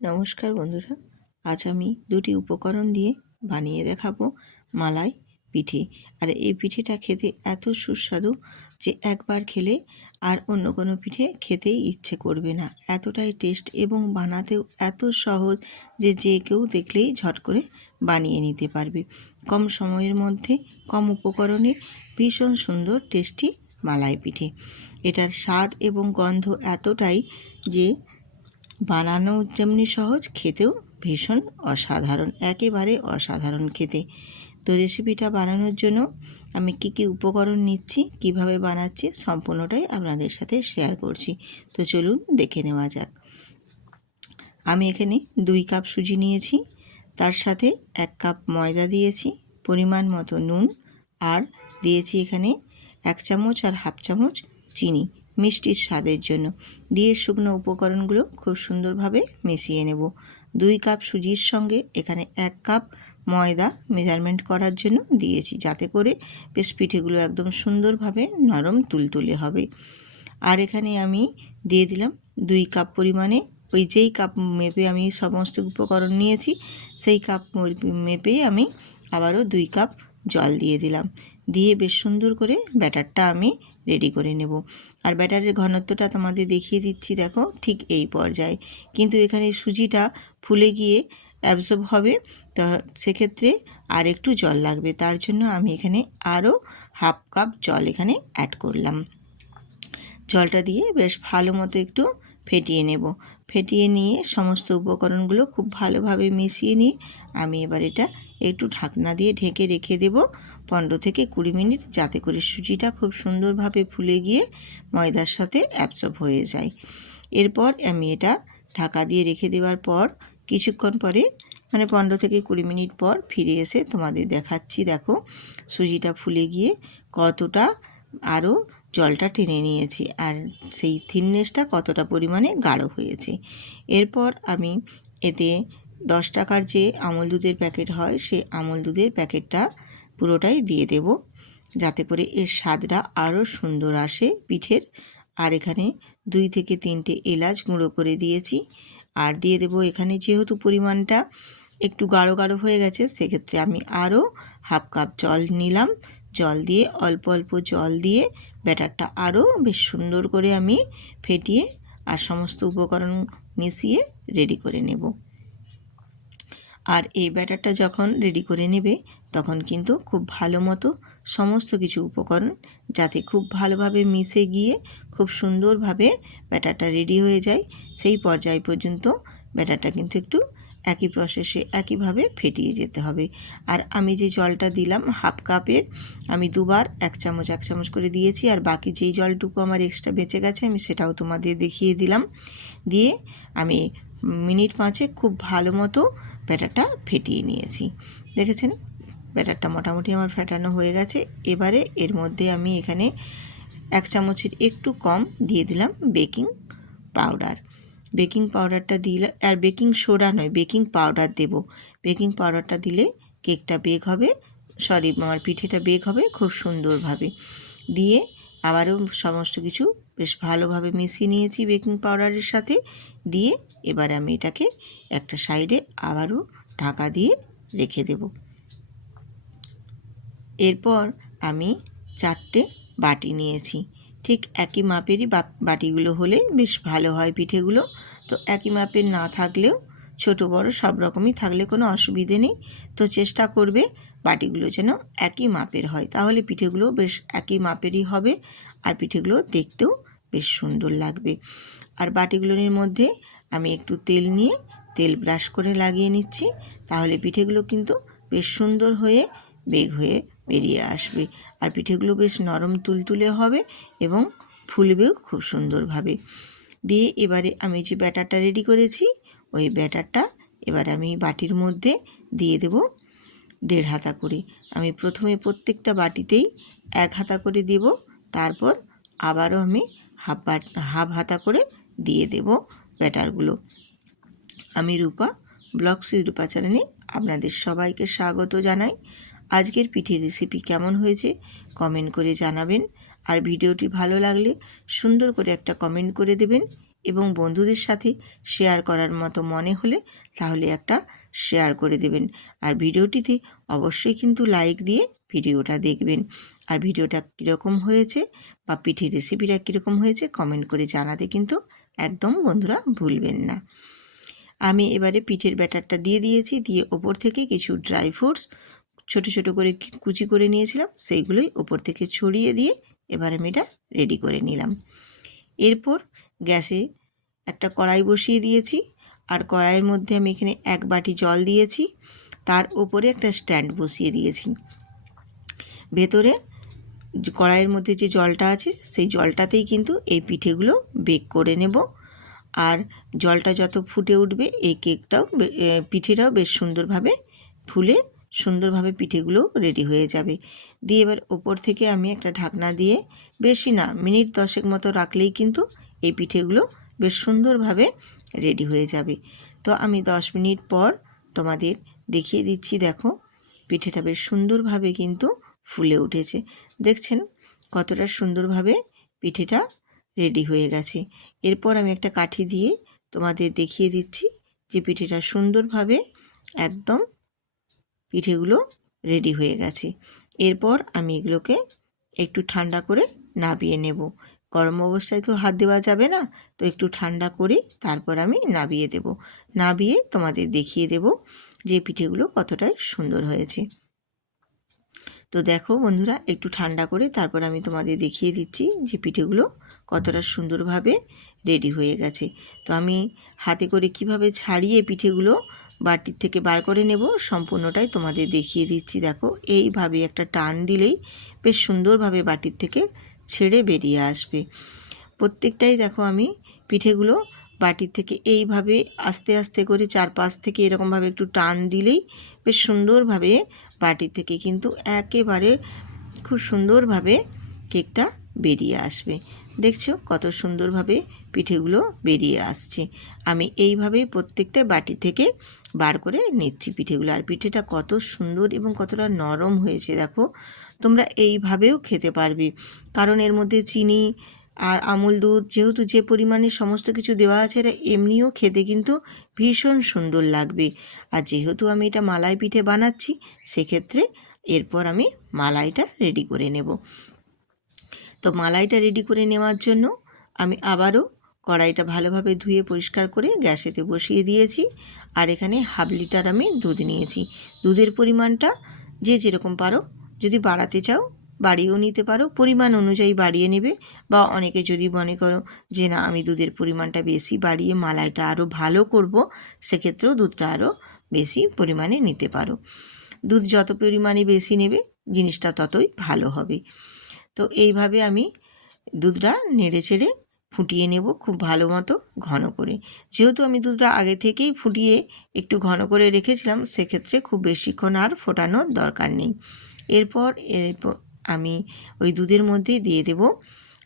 নমস্কার বন্ধুরা, আজ আমি দুটি উপকরণ দিয়ে বানিয়ে দেখাবো মালাই পিঠে। আর এই পিঠেটা খেতে এত সুস্বাদু যে একবার খেলে আর অন্য কোনো পিঠে খেতেই ইচ্ছে করবে না। এতটাই টেস্ট এবং বানাতেও এত সহজ যে যে কেউ দেখলেই ঝট করে বানিয়ে নিতে পারবে। কম সময়ের মধ্যে কম উপকরণে ভীষণ সুন্দর টেস্টি মালাই পিঠে। এটার স্বাদ এবং গন্ধ এতটাই যে বানানো যেমনি সহজ, খেতেও ভীষণ অসাধারণ, একেবারে অসাধারণ খেতে। তো রেসিপিটা বানানোর জন্য আমি কি উপকরণ নিচ্ছি, কিভাবে বানাচ্ছি সম্পূর্ণটাই আপনাদের সাথে শেয়ার করছি। তো চলুন দেখে নেওয়া যাক। আমি এখানে 2 কাপ সুজি নিয়েছি, তার সাথে 1 কাপ ময়দা দিয়েছি, পরিমাণ মতো নুন, আর দিয়েছি এখানে 1 চামচ আর হাফ চামচ চিনি মিষ্টির স্বাদের জন্য। দিয়ে শুকনো উপকরণগুলো খুব সুন্দরভাবে মিশিয়ে নেব। 2 কাপ সুজির সঙ্গে এখানে 1 কাপ ময়দা মেজারমেন্ট করার জন্য দিয়েছি, যাতে করে বেশ পিঠেগুলো একদম সুন্দরভাবে নরম তুলতুলে হবে। আর এখানে আমি দিয়ে দিলাম 2 কাপ পরিমাণে, ওই যেই কাপ মেপে আমি সমস্ত উপকরণ নিয়েছি সেই কাপ মেপেই আমি আবারও 2 কাপ জল দিয়ে দিলাম। দিয়ে বেশ সুন্দর করে ব্যাটারটা আমি রেডি করে নেব। আর ব্যাটারের ঘনত্বটা তোমাদের দেখিয়ে দিচ্ছি, দেখো ঠিক এই পর্যায়ে। কিন্তু এখানে সুজিটা ফুলে গিয়ে অ্যাবজর্ব হবে, তা সেক্ষেত্রে আর একটু জল লাগবে। তার জন্য আমি এখানে আরও হাফ কাপ জল এখানে অ্যাড করলাম। জলটা দিয়ে বেশ ভালো মতো একটু ফেটিয়ে নেব। ফেটিয়ে নিয়ে সমস্ত উপকরণগুলো খুব ভালোভাবে মিশিয়ে নিয়ে আমি এবার এটা একটু ঢাকনা দিয়ে ঢেকে রেখে দেব 15 থেকে 20 মিনিট, যাতে করে সুজিটা খুব সুন্দরভাবে ফুলে গিয়ে ময়দার সাথে অ্যাবসর্ব হয়ে যায়। এরপর আমি এটা ঢাকা দিয়ে রেখে দেওয়ার পর কিছুক্ষণ পরে, মানে 15 থেকে 20 মিনিট পর ফিরে এসে তোমাদের দেখাচ্ছি। দেখো সুজিটা ফুলে গিয়ে কতটা আরও জলটা টেনে নিয়েছি, আর সেই থিননেসটা কতটা পরিমাণে গাঢ় হয়েছে। এরপর আমি এতে 10 টাকার যে আমুল দুধের প্যাকেট হয়, সেই আমুল দুধের প্যাকেটটা পুরোটাই দিয়ে দেব, যাতে করে এর স্বাদটা আরও সুন্দর আসে পিঠের। আর এখানে 2 থেকে 3টে এলাচ গুঁড়ো করে দিয়েছি। আর দিয়ে দেব এখানে, যেহেতু পরিমাণটা একটু গাঢ় গাঢ় হয়ে গেছে, সেক্ষেত্রে আমি আরও হাফ কাপ জল নিলাম। জল দিয়ে অল্প অল্প জল দিয়ে ব্যাটারটা আরও বেশ সুন্দর করে আমি ফেটিয়ে আর সমস্ত উপকরণ মিশিয়ে রেডি করে নেব। আর এই ব্যাটারটা যখন রেডি করে নেবে, তখন কিন্তু খুব ভালো মতো সমস্ত কিছু উপকরণ যাতে খুব ভালোভাবে মিশে গিয়ে খুব সুন্দরভাবে ব্যাটারটা রেডি হয়ে যায়, সেই পর্যায় পর্যন্ত ব্যাটারটা কিন্তু একটু একই প্রসেসে একইভাবে ফেটিয়ে যেতে হবে। আর আমি যে জলটা দিলাম হাফ কাপের, আমি দুবার 1 চামচ 1 চামচ করে দিয়েছি। আর বাকি যেই জলটুকু আমার এক্সট্রা বেঁচে গেছে আমি সেটাও তোমাদের দেখিয়ে দিলাম। দিয়ে আমি মিনিট 5 খুব ভালো মতো ব্যাটারটা ফেটিয়ে নিয়েছি। দেখেছেন ব্যাটারটা মোটামুটি আমার ফেটানো হয়ে গেছে। এবারে এর মধ্যে আমি এখানে 1 চামচের একটু কম দিয়ে দিলাম বেকিং পাউডার। বেকিং পাউডারটা দিলে, আর বেকিং সোডা নয়, বেকিং পাউডার দেব। বেকিং পাউডারটা দিলে কেকটা বেক হবে, আমার পিঠেটা বেক হবে খুব সুন্দরভাবে। দিয়ে আবারও সমস্ত কিছু বেশ ভালোভাবে মিশিয়ে নিয়েছি বেকিং পাউডারের সাথে। দিয়ে এবার আমি এটাকে একটা সাইডে আবারও ঢাকা দিয়ে রেখে দেব। এরপর আমি 4টে বাটি নিয়েছি, ঠিক একই মাপেরই বাটিগুলো হলে বেশ ভালো হয় পিঠেগুলো। তো একই মাপের না থাকলেও ছোট বড় সব রকমই থাকলে কোনো অসুবিধে নেই। তো চেষ্টা করবে বাটিগুলো যেন একই মাপের হয়, তাহলে পিঠেগুলো বেশ একই মাপেরই হবে আর পিঠেগুলো দেখতেও বেশ সুন্দর লাগবে। আর বাটিগুলোর মধ্যে আমি একটু তেল নিয়ে তেল ব্রাশ করে লাগিয়ে নিচ্ছি, তাহলে পিঠেগুলো কিন্তু বেশ সুন্দর হয়ে বেক হয়ে বেরিয়ে আসবে। আর পিঠেগুলো বেশ নরম তুলতুলে হবে এবং ফুলবেও খুব সুন্দরভাবে। দিয়ে এবারে আমি যে ব্যাটারটা রেডি করেছি, ওই ব্যাটারটা এবার আমি বাটির মধ্যে দিয়ে দেব 1.5 হাতা করে। আমি প্রথমে প্রত্যেকটা বাটিতেই 1 হাতা করে দেব, তারপর আবারও আমি হাফ হাতা করে দিয়ে দেব ব্যাটারগুলো। আমি রূপা, ব্লগস উইথ রূপা চ্যানেলে আপনাদের সবাইকে স্বাগত জানাই। আজকের পিঠের রেসিপি কেমন হয়েছে কমেন্ট করে জানাবেন। আর ভিডিওটি ভালো লাগলে সুন্দর করে একটা কমেন্ট করে দেবেন এবং বন্ধুদের সাথে শেয়ার করার মতো মনে হলে তাহলে একটা শেয়ার করে দেবেন। আর ভিডিওটিতে অবশ্যই কিন্তু লাইক দিয়ে ভিডিওটা দেখবেন। আর ভিডিওটা কীরকম হয়েছে বা পিঠের রেসিপিটা কীরকম হয়েছে কমেন্ট করে জানাতে কিন্তু একদম বন্ধুরা ভুলবেন না। আমি এবারে পিঠের ব্যাটারটা দিয়ে দিয়েছি, দিয়ে ওপর থেকে কিছু ড্রাই ফ্রুটস ছোটো ছোটো করে কুচি করে নিয়েছিলাম সেইগুলোই ওপর থেকে ছড়িয়ে দিয়ে এবার আমি এটা রেডি করে নিলাম। এরপর গ্যাসে একটা কড়াই বসিয়ে দিয়েছি, আর কড়াইয়ের মধ্যে আমি এখানে 1 বাটি জল দিয়েছি, তার উপরে একটা স্ট্যান্ড বসিয়ে দিয়েছি। ভেতরে কড়াইয়ের মধ্যে যে জলটা আছে সেই জলটাতেই কিন্তু এই পিঠেগুলো বেক করে নেব। আর জলটা যত ফুটে উঠবে এই কেকটাও পিঠেটাও বেশ সুন্দরভাবে ফুলে সুন্দরভাবে পিঠেগুলো রেডি হয়ে যাবে। দিয়ে এবার ওপর থেকে আমি একটা ঢাকনা দিয়ে বেশি না মিনিট 10 মতো রাখলেই কিন্তু এই পিঠেগুলো বেশ সুন্দরভাবে রেডি হয়ে যাবে। তো আমি 10 মিনিট পর তোমাদের দেখিয়ে দিচ্ছি। দেখো পিঠেটা বেশ সুন্দরভাবে কিন্তু ফুলে উঠেছে। দেখছেন কতটা সুন্দরভাবে পিঠেটা রেডি হয়ে গেছে। এরপর আমি একটা কাঠি দিয়ে তোমাদের দেখিয়ে দিচ্ছি যে পিঠেটা সুন্দরভাবে একদম পিঠেগুলো রেডি হয়ে গেছে। এরপর আমি এগুলোকে একটু ঠান্ডা করে নাবিয়ে নেব। গরম অবস্থায় তো হাত দেওয়া যাবে না, তো একটু ঠান্ডা করে তারপর আমি নাবিয়ে দেব। নাবিয়ে তোমাদের দেখিয়ে দেব যে পিঠেগুলো কতটা সুন্দর হয়েছে। তো দেখো বন্ধুরা একটু ঠান্ডা করে তারপর আমি তোমাদের দেখিয়ে দিচ্ছি যে পিঠেগুলো কতটা সুন্দরভাবে রেডি হয়ে গেছে। তো আমি হাতে করে কিভাবে ছাড়িয়ে পিঠেগুলো বাটির থেকে বার করে নেব সম্পূর্ণটাই তোমাদের দেখিয়ে দিচ্ছি। দেখো এইভাবে একটা টান দিলেই বেশ সুন্দরভাবে বাটির থেকে ছেড়ে বেরিয়ে আসবে। প্রত্যেকটাই দেখো আমি পিঠেগুলো বাটির থেকে এইভাবে আস্তে আস্তে করে চারপাশ থেকে এরকমভাবে একটু টান দিলেই বেশ সুন্দরভাবে বাটির থেকে কিন্তু একেবারে খুব সুন্দরভাবে কেকটা বেরিয়ে আসবে। দেখছো কত সুন্দরভাবে পিঠেগুলো বেরিয়ে আসছে। আমি এইভাবেই প্রত্যেকটা বাটি থেকে বার করে নিচ্ছি পিঠেগুলো। আর পিঠেটা কত সুন্দর এবং কতটা নরম হয়েছে দেখো। তোমরা এইভাবেও খেতে পারবে, কারণ এর মধ্যে চিনি আর আমুল দুধ যেহেতু যে পরিমাণে সমস্ত কিছু দেওয়া আছে এটা এমনিও খেতে কিন্তু ভীষণ সুন্দর লাগবে। আর যেহেতু আমি এটা মালাই পিঠে বানাচ্ছি সেক্ষেত্রে এরপর আমি মালাইটা রেডি করে নেব। তো মালাইটা রেডি করে নেওয়ার জন্য আমি আবারও কড়াইটা ভালোভাবে ধুয়ে পরিষ্কার করে গ্যাসেতে বসিয়ে দিয়েছি। আর এখানে 1/2 লিটার আমি দুধ নিয়েছি। দুধের পরিমাণটা যে যেরকম পারো, যদি বাড়াতে চাও বাড়িয়েও নিতে পারো, পরিমাণ অনুযায়ী বাড়িয়ে নেবে। বা অনেকে যদি মনে করো যে না আমি দুধের পরিমাণটা বেশি বাড়িয়ে মালাইটা আরও ভালো করব, সেক্ষেত্রেও দুধটা আরও বেশি পরিমাণে নিতে পারো। দুধ যত পরিমাণে বেশি নেবে জিনিসটা ততই ভালো হবে। তো এইভাবে আমি দুধটা নেড়ে চেড়ে ফুটিয়ে নেব খুব ভালো মতো ঘন করে। যেহেতু আমি দুধটা আগে থেকেই ফুটিয়ে একটু ঘন করে রেখেছিলাম সেক্ষেত্রে খুব বেশিক্ষণ আর ফোটানোর দরকার নেই। এরপর আমি ওই দুধের মধ্যে দিয়ে দেব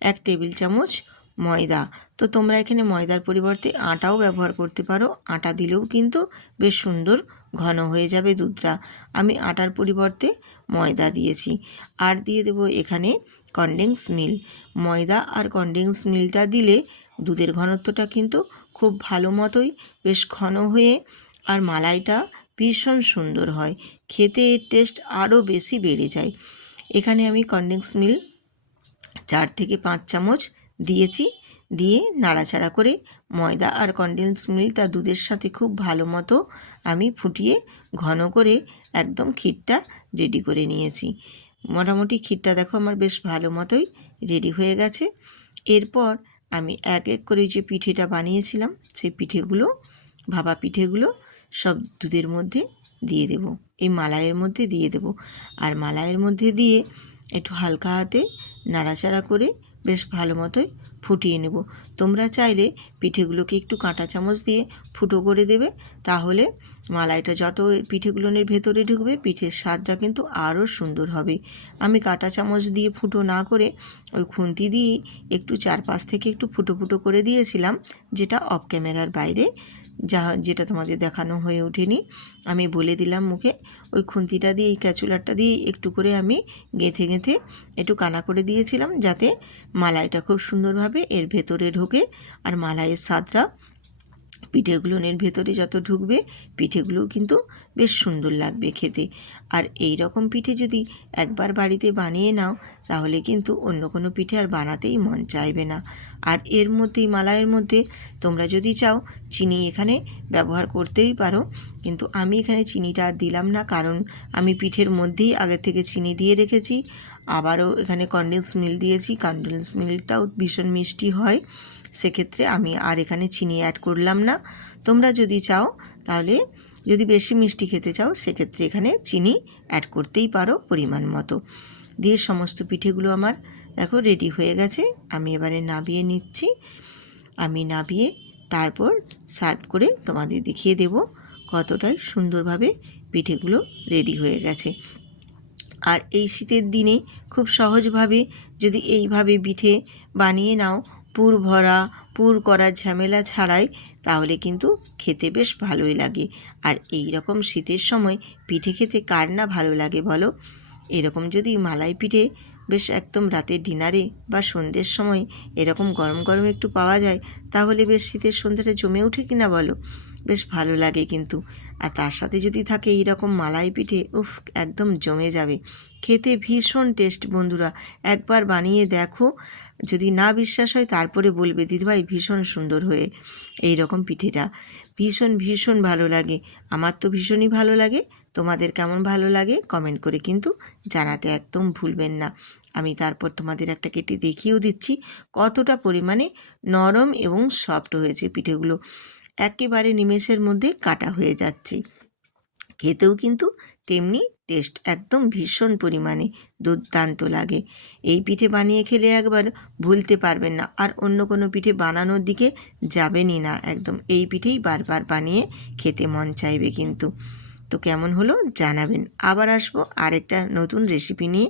1 টেবিল চামচ ময়দা। তো তোমরা এখানে ময়দার পরিবর্তে আটাও ব্যবহার করতে পারো। আটা দিলেও কিন্তু বেশ সুন্দর ঘন হয়ে যাবে দুধটা। আমি আটার পরিবর্তে ময়দা দিয়েছি। আর দিয়ে দেব এখানে কনডেন্স মিল্ক। ময়দা আর কনডেন্স মিল্কটা দিলে দুধের ঘনত্বটা কিন্তু খুব ভালো মতোই বেশ ঘন হয়ে আর মালাইটা ভীষণ সুন্দর হয়, খেতে এর টেস্ট আরও বেশি বেড়ে যায়। এখানে আমি কনডেন্স মিল্ক 4 থেকে 5 চামচ দিয়েছি। দিয়ে নাড়াচাড়া করে ময়দা আর কনডেন্স মিল্কটা দুধের সাথে খুব ভালো মতো আমি ফুটিয়ে ঘন করে একদম ক্ষীরটা রেডি করে নিয়েছি। মোটামুটি ক্ষীরটা দেখো আমার বেশ ভালো মতোই রেডি হয়ে গেছে। এরপর আমি এক এক করে যে পিঠেটা বানিয়েছিলাম সেই পিঠেগুলো, ভাপা পিঠেগুলো সব দুধের মধ্যে দিয়ে দেব, এই মালাইয়ের মধ্যে দিয়ে দেব। আর মালাইয়ের মধ্যে দিয়ে একটু হালকা হাতে নাড়াচাড়া করে বেশ ভালো মতোই ফুটিয়ে নেব। তোমরা চাইলে পিঠেগুলোকে একটু কাঁটা চামচ দিয়ে ফুটো করে দেবে, তাহলে মালাইটা যত পিঠেগুলোর ভেতরে ঢুকবে পিঠের স্বাদটা কিন্তু আরও সুন্দর হবে। আমি কাঁটা চামচ দিয়ে ফুটো না করে ওই খুন্তি দিয়ে একটু চারপাশ থেকে একটু ফুটো ফুটো করে দিয়েছিলাম, যেটা অফ ক্যামেরার বাইরে যেটা তোমাদের দেখানো হয়ে ওঠেনি। আমি বলে দিলাম মুখে, ওই খুন্তিটা দিয়ে এই ক্যাচুলারটা দিয়ে একটু করে আমি গেঁথে গেঁথে একটু কানা করে দিয়েছিলাম, যাতে মালাইটা খুব সুন্দরভাবে এর ভেতরে ঢোকে আর মালাইয়ের স্বাদটা পিঠেগুলোর ভেতরে যত ঢুকবে পিঠেগুলোও কিন্তু বেশ সুন্দর লাগবে খেতে। আর এই রকম পিঠে যদি একবার বাড়িতে বানিয়ে নাও তাহলে কিন্তু অন্য কোনো পিঠে আর বানাতেই মন চাইবে না। আর এর মধ্যেই মালাইয়ের মধ্যে তোমরা যদি চাও চিনি এখানে ব্যবহার করতেই পারো, কিন্তু আমি এখানে চিনিটা আর দিলাম না, কারণ আমি পিঠের মধ্যেই আগে থেকে চিনি দিয়ে রেখেছি। আবারও এখানে কনডেন্স মিল্ক দিয়েছি, কনডেন্স মিল্কটাও ভীষণ মিষ্টি হয়, সেক্ষেত্রে আমি আর এখানে চিনি অ্যাড করলাম না। তোমরা যদি চাও তাহলে, যদি বেশি মিষ্টি খেতে চাও সেক্ষেত্রে এখানে চিনি অ্যাড করতেই পারো পরিমাণ মতো। দিয়ে সমস্ত পিঠেগুলো আমার দেখো রেডি হয়ে গেছে। আমি এবারে নাবিয়ে নিচ্ছি। আমি নাবিয়ে তারপর সার্ভ করে তোমাদের দেখিয়ে দেব কতটাই সুন্দরভাবে পিঠেগুলো রেডি হয়ে গেছে। আর এই শীতের দিনে খুব সহজভাবে যদি এইভাবে পিঠে বানিয়ে নাও, পুর ভরা পুর করার ঝামেলা ছাড়াই, তাহলে কিন্তু খেতে বেশ ভালোই লাগে। আর এই রকম শীতের সময় পিঠে খেতে কার না ভালো লাগে বলো? এরকম যদি মালাই পিঠে বেশ একদম রাতের ডিনারে বা সন্ধ্যের সময় এরকম গরম গরম একটু পাওয়া যায়, তাহলে বেশ শীতের সন্ধ্যাটা জমে ওঠে কিনা বলো? বেশ ভালো লাগে কিন্তু। আর তার সাথে যদি থাকে এইরকম মালাই পিঠে, উফ, একদম জমে যাবে। খেতে ভীষণ টেস্ট বন্ধুরা, একবার বানিয়ে দেখো। যদি না বিশ্বাস হয় তারপরে বলবে দিদিভাই ভীষণ সুন্দর হয়ে এই রকম পিঠেটা ভীষণ ভীষণ ভালো লাগে। আমার তো ভীষণই ভালো লাগে। তোমাদের কেমন ভালো লাগে কমেন্ট করে কিন্তু জানাতে একদম ভুলবেন না। আমি তারপর তোমাদের একটা কেটে দেখিয়েও দিচ্ছি কতটা পরিমাণে নরম এবং সফট হয়েছে পিঠেগুলো, একেবারে নিমেষের মধ্যে কাটা হয়ে যাচ্ছে। খেতেও কিন্তু তেমনি টেস্ট একদম ভীষণ পরিমাণে দুর্দান্ত লাগে। এই পিঠে বানিয়ে খেলে একবার ভুলতে পারবেন না, আর অন্য কোনো পিঠে বানানোর দিকে যাবেনই না, একদম এই পিঠেই বারবার বানিয়ে খেতে মন চাইবে কিন্তু। তো কেমন হলো জানাবেন। আবার আসবো আরেকটা নতুন রেসিপি নিয়ে।